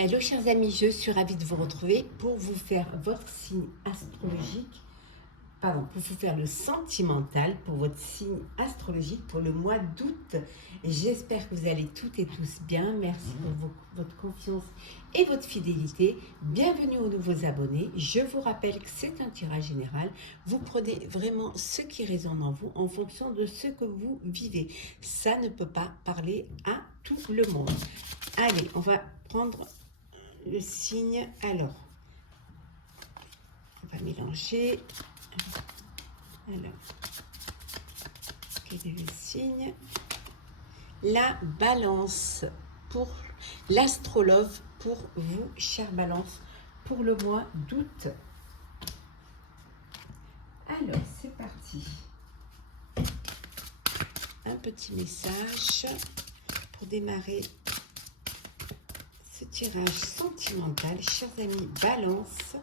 Hello chers amis, je suis ravie de vous retrouver pour vous faire votre signe astrologique, pour vous faire le sentimental pour votre signe astrologique pour le mois d'août. J'espère que vous allez toutes et tous bien. Merci pour votre confiance et votre fidélité. Bienvenue aux nouveaux abonnés. Je vous rappelle que c'est un tirage général. Vous prenez vraiment ce qui résonne en vous en fonction de ce que vous vivez. Ça ne peut pas parler à tout le monde. Allez, on va prendre le signe. Alors, on va mélanger. Alors, quel est le signe? La balance pour l'astrologue, pour vous, chère balance, pour le mois d'août. Alors, c'est parti. Un petit message pour démarrer ce tirage sentimental, chers amis balance.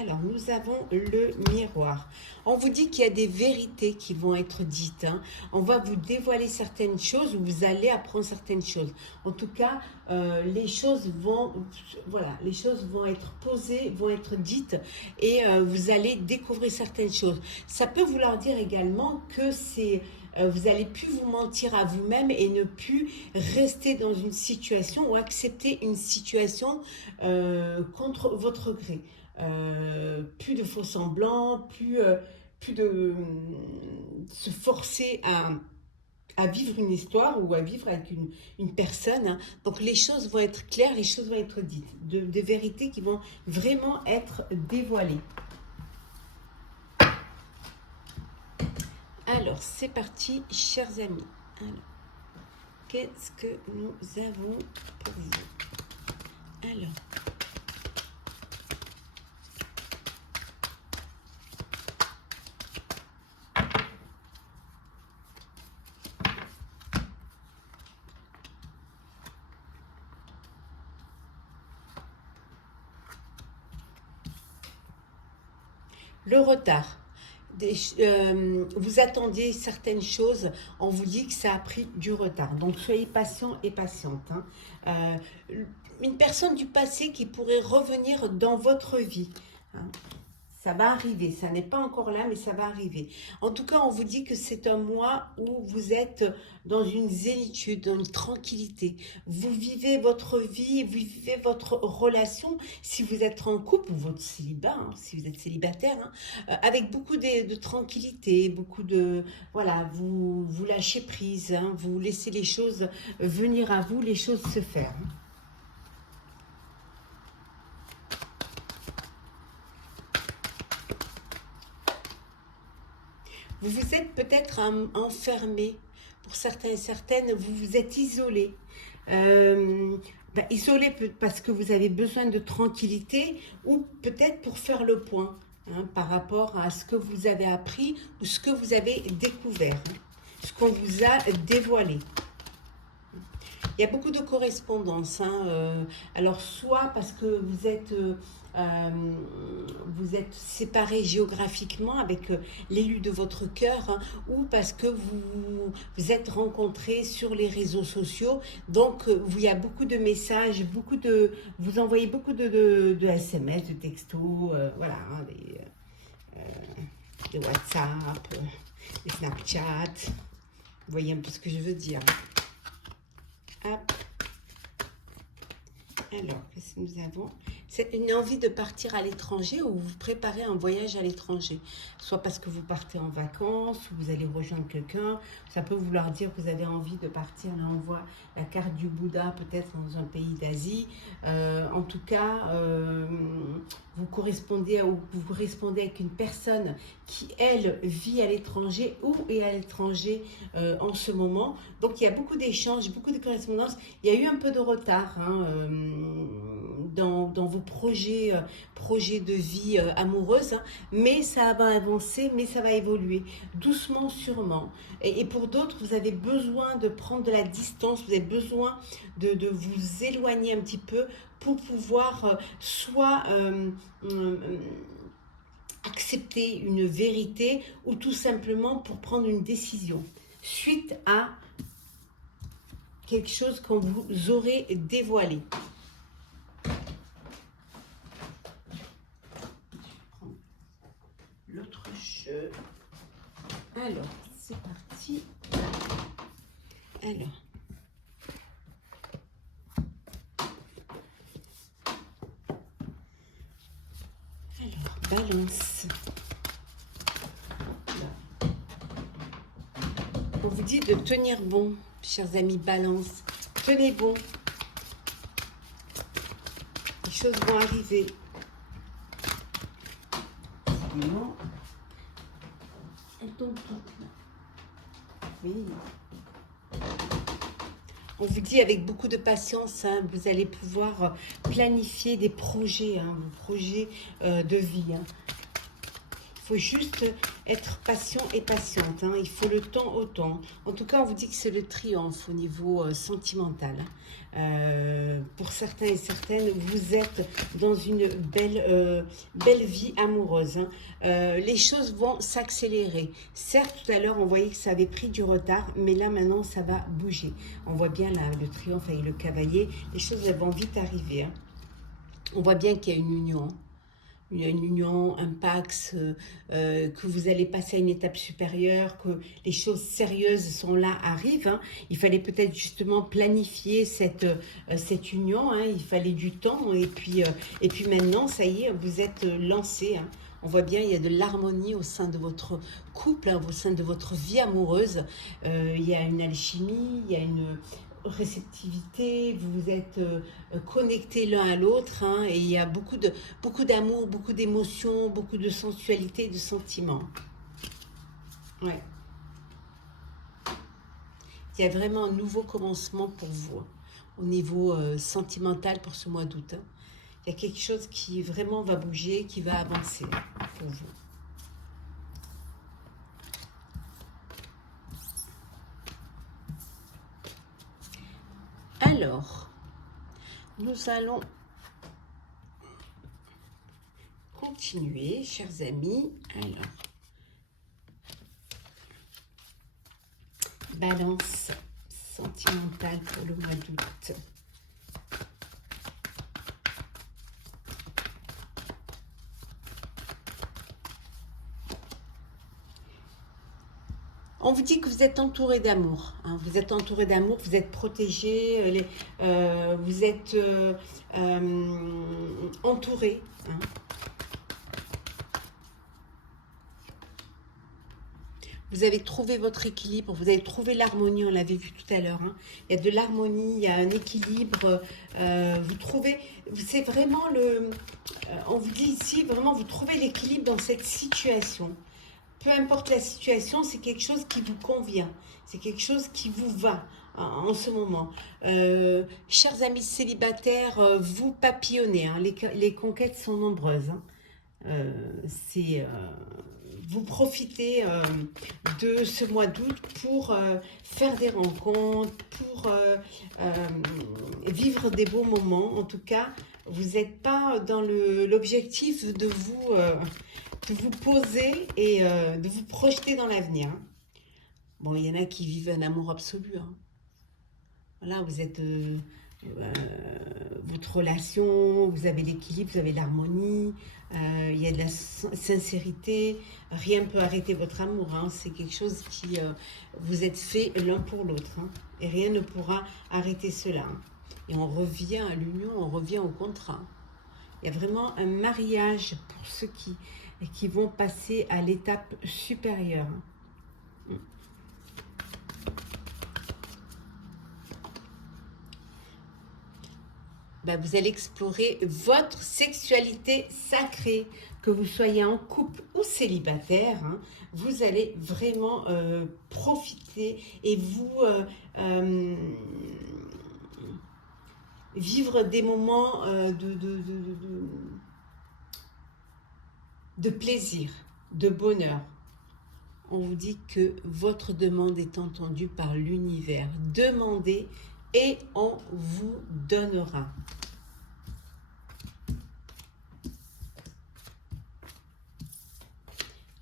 Alors, nous avons le miroir. On vous dit qu'il y a des vérités qui vont être dites. On va vous dévoiler certaines choses, ou vous allez apprendre certaines choses. En tout cas, les choses vont être posées, vont être dites, et vous allez découvrir certaines choses. Ça peut vouloir dire également que vous allez plus vous mentir à vous-même et ne plus rester dans une situation ou accepter une situation contre votre gré. Plus de faux semblants, plus de se forcer à vivre une histoire ou à vivre avec une personne. Donc les choses vont être claires, les choses vont être dites, des vérités qui vont vraiment être dévoilées. Alors c'est parti, chers amis. Alors, qu'est-ce que nous avons pour vous? Alors, le retard. Vous attendiez certaines choses, on vous dit que ça a pris du retard. Donc soyez patient et patiente. Une personne du passé qui pourrait revenir dans votre vie. Ça va arriver, ça n'est pas encore là, mais ça va arriver. En tout cas, on vous dit que c'est un mois où vous êtes dans une zénitude, dans une tranquillité. Vous vivez votre vie, vous vivez votre relation, si vous êtes en couple ou votre célibat, si vous êtes célibataire, avec beaucoup de tranquillité, beaucoup de... Voilà, vous lâchez prise, vous laissez les choses venir à vous, les choses se faire. Vous vous êtes peut-être enfermé, pour certains et certaines, vous vous êtes isolé. Isolé parce que vous avez besoin de tranquillité ou peut-être pour faire le point par rapport à ce que vous avez appris ou ce que vous avez découvert, ce qu'on vous a dévoilé. Il y a beaucoup de correspondances. Alors, soit parce que vous êtes séparés géographiquement avec l'élu de votre cœur, ou parce que vous êtes rencontrés sur les réseaux sociaux. Donc, il y a beaucoup de messages, vous envoyez beaucoup de SMS, de textos, voilà, des WhatsApp, des Snapchat. Vous voyez un peu ce que je veux dire. Hop. Alors, qu'est-ce que nous avons? C'est une envie de partir à l'étranger ou vous préparez un voyage à l'étranger. Soit parce que vous partez en vacances ou vous allez rejoindre quelqu'un. Ça peut vouloir dire que vous avez envie de partir. Là, on voit la carte du Bouddha, peut-être dans un pays d'Asie. En tout cas, vous correspondez avec une personne qui, elle, vit à l'étranger ou est à l'étranger en ce moment. Donc, il y a beaucoup d'échanges, beaucoup de correspondances. Il y a eu un peu de retard dans vos projets de vie amoureuse, mais ça va avancer, mais ça va évoluer doucement, sûrement. Et pour d'autres, vous avez besoin de prendre de la distance, vous avez besoin de vous éloigner un petit peu pour pouvoir soit accepter une vérité ou tout simplement pour prendre une décision suite à quelque chose qu'on vous aurait dévoilé. Alors, c'est parti. Alors. Balance. On vous dit de tenir bon, chers amis Balance. Tenez bon. Les choses vont arriver. Sinon, elles tombent toutes. Oui. On vous dit avec beaucoup de patience, hein, vous allez pouvoir planifier des projets, hein, vos projets de vie. Hein. Il faut juste être patient et patiente. Hein. Il faut le temps au temps. En tout cas, on vous dit que c'est le triomphe au niveau sentimental. Pour certains et certaines, vous êtes dans une belle vie amoureuse. Hein. Les choses vont s'accélérer. Certes, tout à l'heure, on voyait que ça avait pris du retard, mais là, maintenant, ça va bouger. On voit bien là, le triomphe avec le cavalier. Les choses, elles vont vite arriver. Hein. On voit bien qu'il y a une union. Il y a une union, un pax, que vous allez passer à une étape supérieure, que les choses sérieuses sont là, arrivent. Hein. Il fallait peut-être justement planifier cette union, hein. Il fallait du temps et puis maintenant, ça y est, vous êtes lancés. Hein. On voit bien, il y a de l'harmonie au sein de votre couple, hein, au sein de votre vie amoureuse. Il y a une alchimie, il y a une réceptivité, vous vous êtes connectés l'un à l'autre, hein, et il y a beaucoup d'amour, beaucoup d'émotions, beaucoup de sensualité, de sentiments. Ouais. Il y a vraiment un nouveau commencement pour vous, hein, au niveau sentimental pour ce mois d'août. Hein. Il y a quelque chose qui vraiment va bouger, qui va avancer pour vous. Alors, nous allons continuer, chers amis. Alors, balance sentimentale pour le mois d'août. On vous dit que vous êtes entouré d'amour. Hein. Vous êtes entouré d'amour, vous êtes protégé, vous êtes entouré. Hein. Vous avez trouvé votre équilibre, vous avez trouvé l'harmonie, on l'avait vu tout à l'heure. Hein. Il y a de l'harmonie, il y a un équilibre. Vous trouvez, c'est vraiment on vous dit ici, vraiment, vous trouvez l'équilibre dans cette situation. Peu importe la situation, c'est quelque chose qui vous convient. C'est quelque chose qui vous va en ce moment. Chers amis célibataires, vous papillonnez. Hein, les conquêtes sont nombreuses. Hein. Vous profitez de ce mois d'août pour faire des rencontres, pour vivre des beaux moments. En tout cas, vous n'êtes pas dans l'objectif de vous poser et de vous projeter dans l'avenir. Bon, il y en a qui vivent un amour absolu. Hein. Voilà, vous êtes votre relation, vous avez l'équilibre, vous avez l'harmonie, il y a de la sincérité. Rien ne peut arrêter votre amour. Hein. C'est quelque chose qui vous êtes fait l'un pour l'autre. Hein. Et rien ne pourra arrêter cela. Hein. Et on revient à l'union, on revient au contrat. Il y a vraiment un mariage pour ceux qui vont passer à l'étape supérieure. Ben, vous allez explorer votre sexualité sacrée, que vous soyez en couple ou célibataire. Hein, vous allez vraiment profiter et vous vivre des moments de plaisir, de bonheur. On vous dit que votre demande est entendue par l'univers. Demandez et on vous donnera.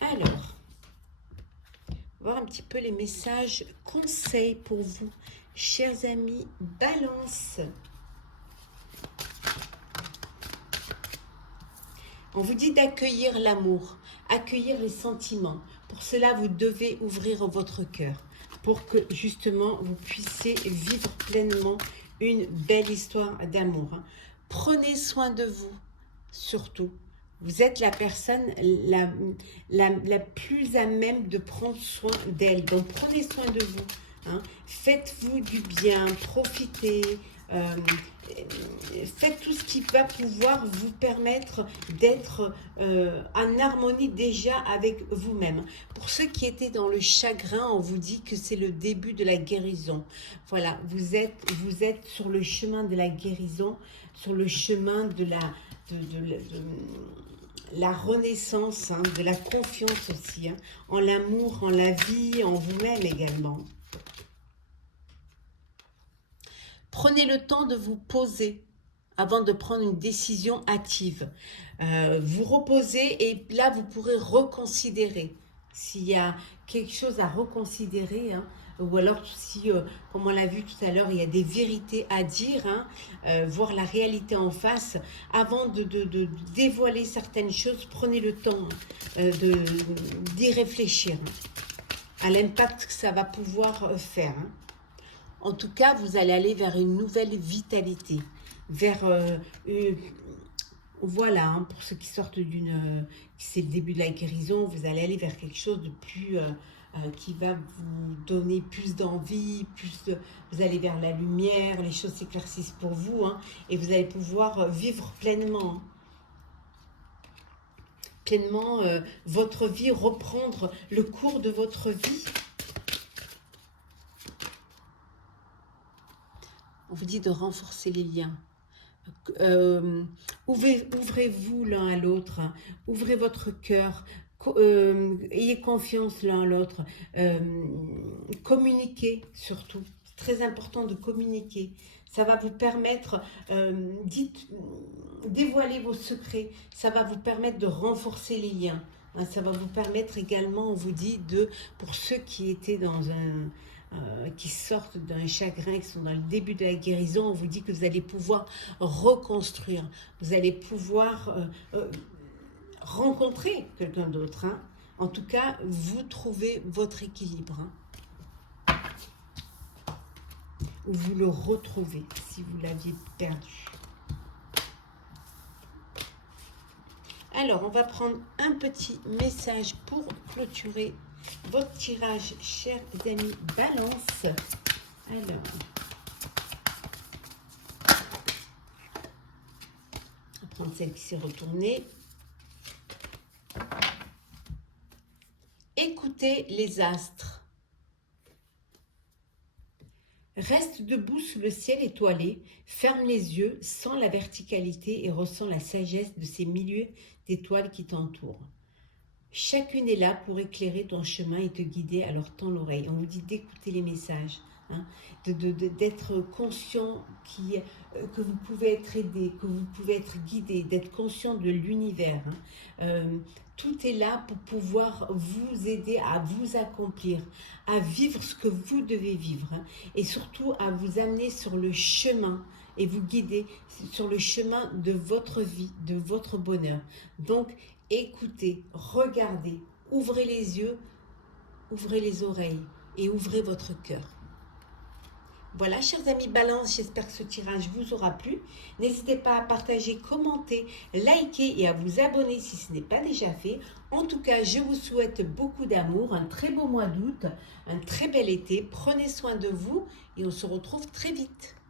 Alors, on va voir un petit peu les messages conseils pour vous, chers amis Balance. On vous dit d'accueillir l'amour, accueillir les sentiments. Pour pour cela, vous devez ouvrir votre cœur pour que justement vous puissiez vivre pleinement une belle histoire d'amour. Prenez soin de vous, surtout. Vous êtes la personne la plus à même de prendre soin d'elle. Donc, prenez soin de vous. Hein. Faites-vous du bien, profitez. Faites tout ce qui va pouvoir vous permettre d'être en harmonie déjà avec vous-même. Pour ceux qui étaient dans le chagrin, on vous dit que c'est le début de la guérison. Voilà, vous êtes sur le chemin de la guérison, sur le chemin de la renaissance, hein, de la confiance aussi, hein, en l'amour, en la vie, en vous-même également. Prenez le temps de vous poser avant de prendre une décision hâtive. Vous reposez et là, vous pourrez reconsidérer s'il y a quelque chose à reconsidérer, hein, ou alors si, comme on l'a vu tout à l'heure, il y a des vérités à dire, hein, voir la réalité en face. Avant de dévoiler certaines choses, prenez le temps d'y réfléchir, hein, à l'impact que ça va pouvoir faire. Hein. En tout cas, vous allez aller vers une nouvelle vitalité, vers voilà, hein, pour ceux qui sortent c'est le début de la guérison, vous allez aller vers quelque chose de plus, qui va vous donner plus d'envie, vous allez vers la lumière, les choses s'éclaircissent pour vous, hein, et vous allez pouvoir vivre pleinement, hein. Pleinement votre vie, reprendre le cours de votre vie. On vous dit de renforcer les liens. Ouvrez-vous l'un à l'autre. Hein. Ouvrez votre cœur. Ayez confiance l'un à l'autre. Communiquez surtout. C'est très important de communiquer. Ça va vous permettre, dévoiler vos secrets. Ça va vous permettre de renforcer les liens. Hein. Ça va vous permettre également, on vous dit, pour ceux qui étaient dans qui sortent d'un chagrin, qui sont dans le début de la guérison, on vous dit que vous allez pouvoir reconstruire, vous allez pouvoir rencontrer quelqu'un d'autre. Hein. En tout cas, vous trouvez votre équilibre. Hein. Ou vous le retrouvez si vous l'aviez perdu. Alors, on va prendre un petit message pour clôturer votre tirage, chers amis Balance. Alors, on va prendre celle qui s'est retournée. Écoutez les astres. Reste debout sous le ciel étoilé, ferme les yeux, sens la verticalité et ressens la sagesse de ces milliers d'étoiles qui t'entourent. Chacune est là pour éclairer ton chemin et te guider, alors tends l'oreille. On vous dit d'écouter les messages, hein, d'être conscient que vous pouvez être aidé, que vous pouvez être guidé, d'être conscient de l'univers. Hein. Tout est là pour pouvoir vous aider à vous accomplir, à vivre ce que vous devez vivre, hein, et surtout à vous amener sur le chemin et vous guider sur le chemin de votre vie, de votre bonheur. Donc, écoutez, regardez, ouvrez les yeux, ouvrez les oreilles et ouvrez votre cœur. Voilà, chers amis Balance, j'espère que ce tirage vous aura plu. N'hésitez pas à partager, commenter, liker et à vous abonner si ce n'est pas déjà fait. En tout cas, je vous souhaite beaucoup d'amour, un très beau mois d'août, un très bel été. Prenez soin de vous et on se retrouve très vite.